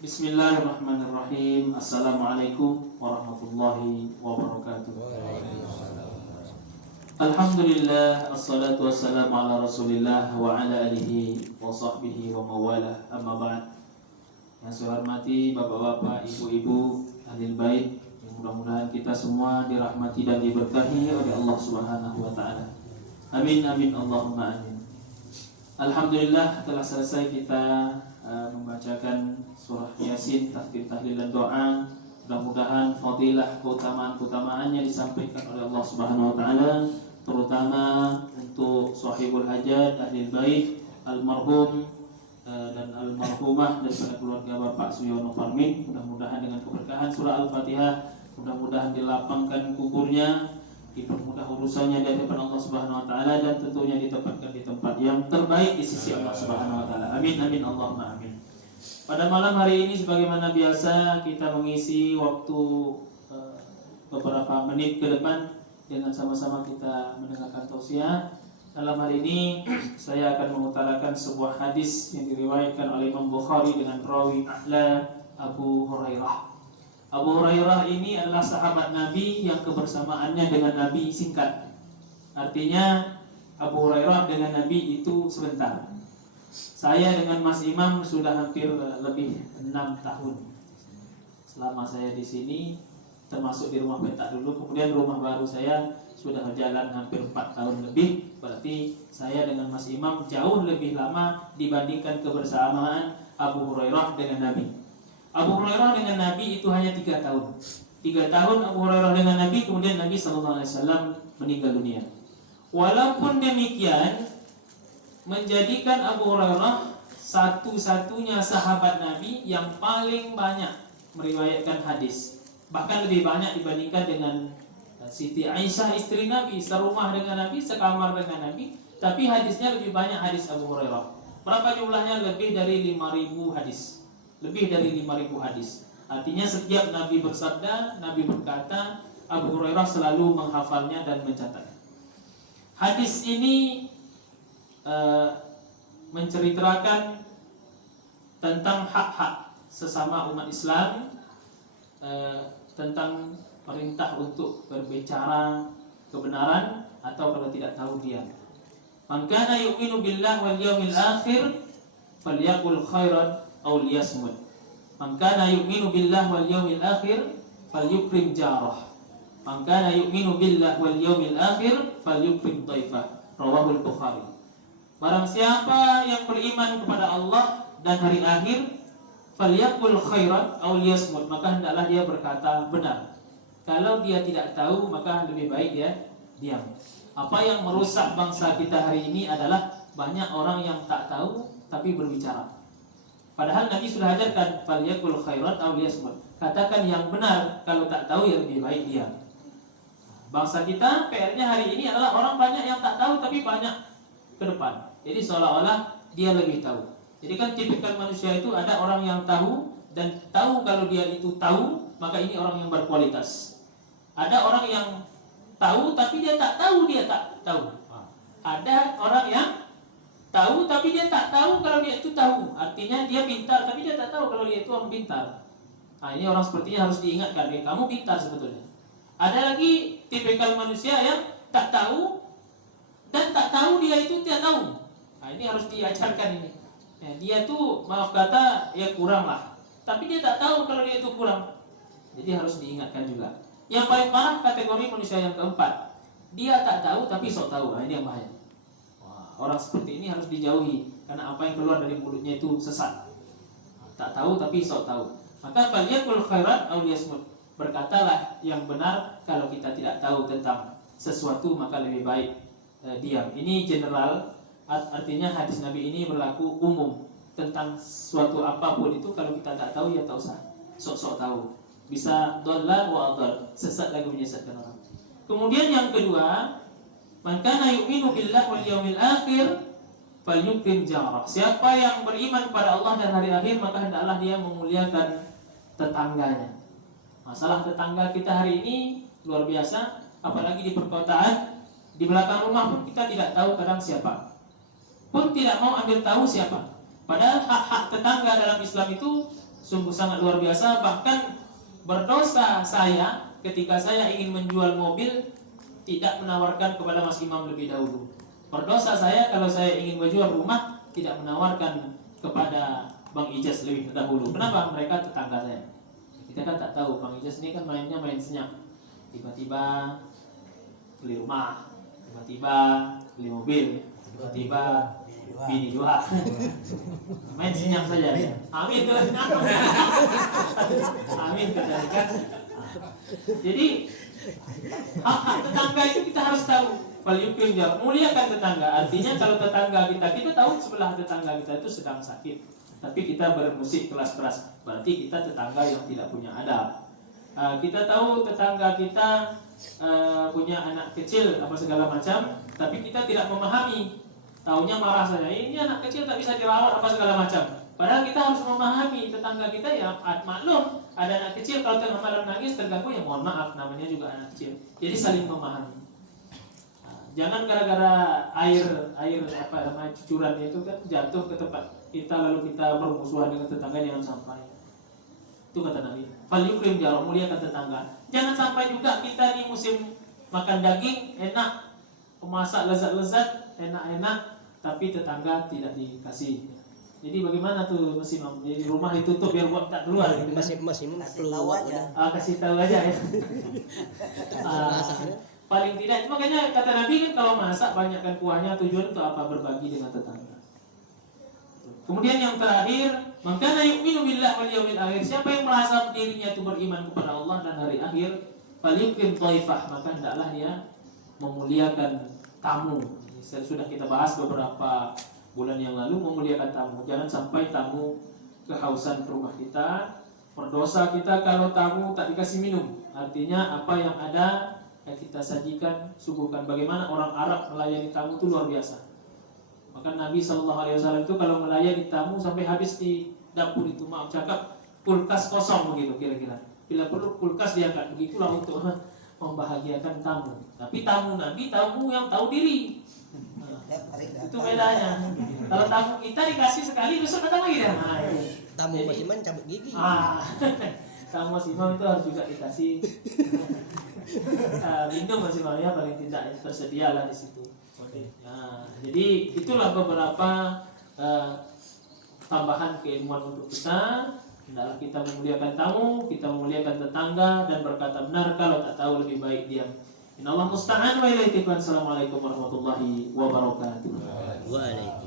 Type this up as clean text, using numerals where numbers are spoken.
Bismillahirrahmanirrahim. Assalamualaikum warahmatullahi wabarakatuh. Alhamdulillah, assalatu wassalamu ala rasulillah wa ala alihi wa sahbihi wa mawalah, amma ba'd. Yang saya hormati bapak-bapak, ibu-ibu, ahli bait, yang mudah-mudahan kita semua dirahmati dan diberkahi oleh Allah Subhanahu wa taala. Amin amin Allahumma amin. Alhamdulillah telah selesai kita membacakan surah Yasin, tahlil dan doa. Mudah-mudahan fadilah keutamaan-keutamaannya disampaikan oleh Allah Subhanahu wa taala, terutama untuk sahibul hajat, ahli bait, almarhum dan almarhumah daripada keluarga Bapak Suyono Parmin. Mudah-mudahan dengan keberkahan surah Al-Fatihah, mudah-mudahan dilapangkan kuburnya, dipermudah urusannya di hadapan Allah Subhanahu wa taala, dan tentunya ditempatkan di tempat yang terbaik di sisi Allah Subhanahu wa taala. Amin amin Allahumma amin. Pada malam hari ini sebagaimana biasa kita mengisi waktu beberapa menit ke depan dengan sama-sama kita mendengarkan tausiah. Dalam hal ini saya akan mengutarakan sebuah hadis yang diriwayatkan oleh Imam Bukhari dengan rawi a'la Abu Hurairah. Abu Hurairah ini adalah sahabat Nabi yang kebersamaannya dengan Nabi singkat. Artinya Abu Hurairah dengan Nabi itu sebentar. Saya dengan Mas Imam sudah hampir lebih 6 tahun selama saya di sini, termasuk di rumah petak dulu. Kemudian rumah baru saya sudah berjalan hampir 4 tahun lebih. Berarti saya dengan Mas Imam jauh lebih lama dibandingkan kebersamaan Abu Hurairah dengan Nabi. Abu Hurairah dengan Nabi itu hanya 3 tahun. 3 tahun Abu Hurairah dengan Nabi, kemudian Nabi SAW meninggal dunia. Walaupun demikian, menjadikan Abu Hurairah satu-satunya sahabat Nabi yang paling banyak meriwayatkan hadis. Bahkan lebih banyak dibandingkan dengan Siti Aisyah istri Nabi, serumah dengan Nabi, sekamar dengan Nabi, tapi hadisnya lebih banyak hadis Abu Hurairah. Berapa jumlahnya? Lebih dari 5.000 hadis. Lebih dari 5.000 hadis. Artinya setiap Nabi bersabda, Nabi berkata, Abu Hurairah selalu menghafalnya dan mencatat. Hadis ini menceritakan tentang hak-hak sesama umat Islam, tentang perintah untuk berbicara kebenaran atau kalau tidak tahu diam. Man kana yu'minu billahi wal yawmil akhir falyaqul khairan aw liyasmut. Man kana yu'minu billahi wal yawmil akhir falyukrim jarah. Man kana yu'minu billahi wal yawmil akhir falyukrim dhaifah. Rawahul Bukhari. Barang siapa yang beriman kepada Allah dan hari akhir, falyaqul khairan aw liyasmut, maka hendaklah dia berkata benar. Kalau dia tidak tahu, maka lebih baik dia diam. Apa yang merusak bangsa kita hari ini adalah banyak orang yang tak tahu tapi berbicara. Padahal Nabi sudah ajarkan falyaqul khairan aw liyasmut. Katakan yang benar, kalau tak tahu ya lebih baik diam. Bangsa kita PR-nya hari ini adalah orang banyak yang tak tahu tapi banyak ke depan. Jadi seolah-olah dia lebih tahu. Jadi kan tipikal manusia itu ada orang yang tahu dan tahu kalau dia itu tahu, maka ini orang yang berkualitas. Ada orang yang tahu tapi dia tak tahu dia tak tahu. Ada orang yang tahu tapi dia tak tahu kalau dia itu tahu. Artinya dia pintar tapi dia tak tahu kalau dia itu orang pintar. Nah, ini orang sepertinya harus diingatkan, kamu pintar sebetulnya. Ada lagi tipikal manusia yang tak tahu dan tak tahu dia itu tidak tahu. Nah, ini harus diajarkan ini. Ya, dia tuh maaf kata ya kurang lah, tapi dia tak tahu kalau dia itu kurang. Jadi harus diingatkan juga. Yang paling parah kategori manusia yang keempat, dia tak tahu tapi sok tahu. Nah, ini yang bahaya. Wah, orang seperti ini harus dijauhi karena apa yang keluar dari mulutnya itu sesat. Tak tahu tapi sok tahu. Maka falyaqul khairan aw liyasmut. Berkatalah yang benar, kalau kita tidak tahu tentang sesuatu maka lebih baik diam. Ini general, artinya hadis Nabi ini berlaku umum tentang suatu apapun itu. Kalau kita tak tahu ya tak usah sok-sok tahu. Bisa dhalla wa adhar, sesat lagi menyesatkan orang. Kemudian yang kedua, man kana yu'minu billahi wal yawmil akhir falyukrim jarah. Siapa yang beriman kepada Allah dan hari akhir, maka hendaklah dia memuliakan tetangganya. Masalah tetangga kita hari ini luar biasa, apalagi di perkotaan. Di belakang rumah pun kita tidak tahu kadang siapa, pun tidak mau ambil tahu siapa. Padahal hak-hak tetangga dalam Islam itu sungguh sangat luar biasa. Bahkan berdosa saya ketika saya ingin menjual mobil tidak menawarkan kepada Mas Imam lebih dahulu. Berdosa saya kalau saya ingin menjual rumah tidak menawarkan kepada Bang Ijaz lebih dahulu. Kenapa? Mereka tetangga saya. Kita kan tak tahu, Bang Ijaz ini kan mainnya main senyap. Tiba-tiba beli rumah, tiba-tiba beli mobil, tiba-tiba bini dua. Main senyap saja. Amin tuh. Amin kan. Jadi hak tetangga itu kita harus tahu. Falyukrim jar, muliakan tetangga. Artinya kalau tetangga kita tahu sebelah tetangga kita itu sedang sakit, tapi kita bermusik keras-keras, berarti kita tetangga yang tidak punya adab. Kita tahu tetangga kita punya anak kecil apa segala macam, tapi kita tidak memahami. Taunya marah saja, ini anak kecil tak bisa dirawat apa segala macam. Padahal kita harus memahami tetangga kita ya, maklum ada anak kecil kalau tengah malam nangis terganggu ya mohon maaf, namanya juga anak kecil. Jadi saling memahami. Jangan gara-gara air apa namanya cucuran itu kan jatuh ke tempat kita lalu kita bermusuhan dengan tetangga, jangan sampai. Itu kata Nabi. Falyukrim jar, muliakan tetangga. Jangan sampai juga kita di musim makan daging enak, masak lezat-lezat, enak-enak, tapi tetangga tidak dikasih. Jadi bagaimana tuh Mas Imam? Jadi rumah ditutup biar buat tak keluar gitu. Mas Imam perlu aja. Kasih tahu aja ya. Paling tidak, makanya kata Nabi kan kalau masak banyakkan kuahnya, tujuan untuk apa? Berbagi dengan tetangga. Kemudian yang terakhir, maka yu'minu billah wal yawmil akhir. Siapa yang merasa dirinya itu beriman kepada Allah dan hari akhir, falyukrim dhaifah, maka hendaklah dia memuliakan tamu. Sudah kita bahas beberapa bulan yang lalu, memuliakan tamu. Jangan sampai tamu kehausan ke rumah kita, berdosa kita kalau tamu tak dikasih minum. Artinya apa yang ada kita sajikan, suguhkan. Bagaimana orang Arab melayani tamu itu luar biasa. Maka Nabi SAW itu kalau melayani tamu sampai habis di dapur itu, maaf cakap, kulkas kosong begitu kira-kira. Bila perlu kulkas diangkat, begitulah untuk membahagiakan tamu. Tapi tamu Nabi, tamu yang tahu diri. Itu bedanya. Kalau tamu kita dikasih sekali, besok datang lagi dah. Tamu Mas Imam cabut gigi. Tamu Mas Imam itu harus juga dikasih minum Mas Imam ya, paling tidak tersedia lah di situ. Nah, jadi itulah beberapa tambahan keilmuan untuk kita. Hendaklah kita memuliakan tamu, kita memuliakan tetangga, dan berkata benar, kalau tak tahu lebih baik diam. Inallah musta'an wa ilaihi. Assalamualaikum warahmatullahi wabarakatuh. Waalaikumsalam.